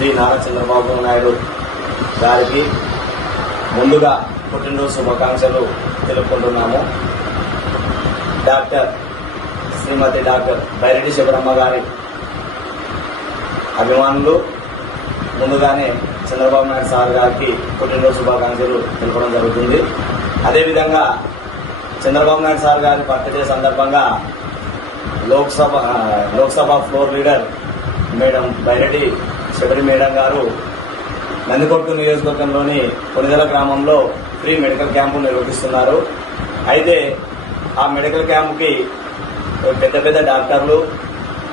శ్రీ నారా చంద్రబాబు నాయుడు గారికి ముందుగా పుట్టినరోజు శుభాకాంక్షలు తెలుపుకుంటున్నాము. శ్రీమతి డాక్టర్ బైరెడ్డి శబరమ్మ గారి అభిమానులు ముందుగానే చంద్రబాబు నాయుడు సార్ గారికి పుట్టినరోజు శుభాకాంక్షలు తెలపడం జరుగుతుంది. అదేవిధంగా చంద్రబాబు నాయుడు సార్ గారి బర్త్డే సందర్భంగా Lok Sabha floor leader madam Byreddy Shabari madam గారు నందికొట్టు నియోజకవర్గంలోని కొనిదల గ్రామంలో ఫ్రీ మెడికల్ క్యాంపు నిర్వహిస్తున్నారు. అయితే ఆ మెడికల్ క్యాంపుకి పెద్ద పెద్ద డాక్టర్లు,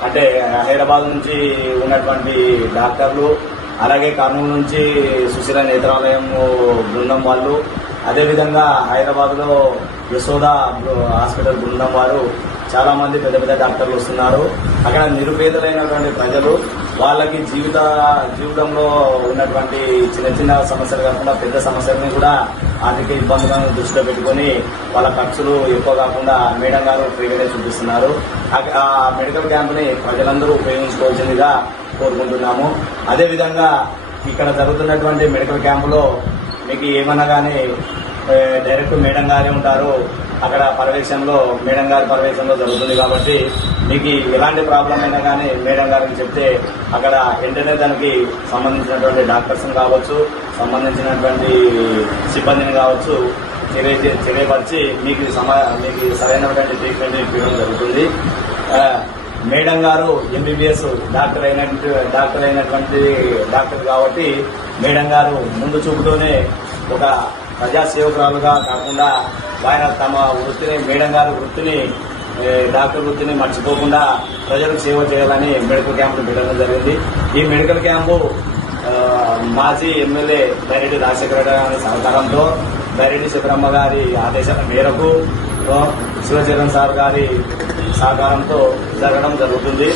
అంటే హైదరాబాద్ నుంచి ఉన్నటువంటి డాక్టర్లు, అలాగే కర్నూలు నుంచి సుశీల నేత్రాలయం బృందం వాళ్ళు, అదేవిధంగా హైదరాబాద్లో యశోద హాస్పిటల్ బృందం వారు చాలా మంది పెద్ద పెద్ద డాక్టర్లు వస్తున్నారు. అక్కడ నిరుపేదలైనటువంటి ప్రజలు వాళ్ళకి జీవితంలో ఉన్నటువంటి చిన్న చిన్న సమస్యలు కాకుండా పెద్ద సమస్యలని కూడా ఆర్థిక ఇబ్బందులను దృష్టిలో పెట్టుకుని వాళ్ళ ఖర్చులు ఎక్కువ కాకుండా మేడం గారు ఫ్రీగానే చూపిస్తున్నారు. ఆ మెడికల్ క్యాంపుని ప్రజలందరూ ఉపయోగించుకోవాల్సిందిగా కోరుకుంటున్నాము. అదేవిధంగా ఇక్కడ జరుగుతున్నటువంటి మెడికల్ క్యాంపులో మీకు ఏమన్నా కానీ డైరెక్ట్ మేడం గారే ఉంటారు. అక్కడ మేడం గారి పర్యవేక్షణలో జరుగుతుంది కాబట్టి మీకు ఎలాంటి ప్రాబ్లం అయినా కానీ మేడం గారికి చెప్తే అక్కడ వెంటనే దానికి సంబంధించినటువంటి డాక్టర్స్ కావచ్చు, సంబంధించినటువంటి సిబ్బందిని కావచ్చు తెలియపరిచి మీకు సరైనటువంటి ట్రీట్మెంట్ ఇవ్వడం జరుగుతుంది. మేడం గారు ఎంబీబీఎస్ డాక్టర్ కాబట్టి మేడం గారు ముందు చూపుతోనే ఒక ప్రజాసేవకురాలుగా కాకుండా ఆయన తమ వృత్తిని, మేడం గారి వృత్తిని, డాక్టర్ వృత్తిని మర్చిపోకుండా ప్రజలకు సేవ చేయాలని మెడికల్ క్యాంపు పెట్టడం జరిగింది. ఈ మెడికల్ క్యాంపు మాజీ ఎమ్మెల్యే బైరెడ్డి రాజశేఖర గారి సహకారంతో, బైరెడ్డి శబరమ్మ గారి ఆదేశాల మేరకు, శివచరణ్ సార్ గారి సహకారంతో జరగడం జరుగుతుంది.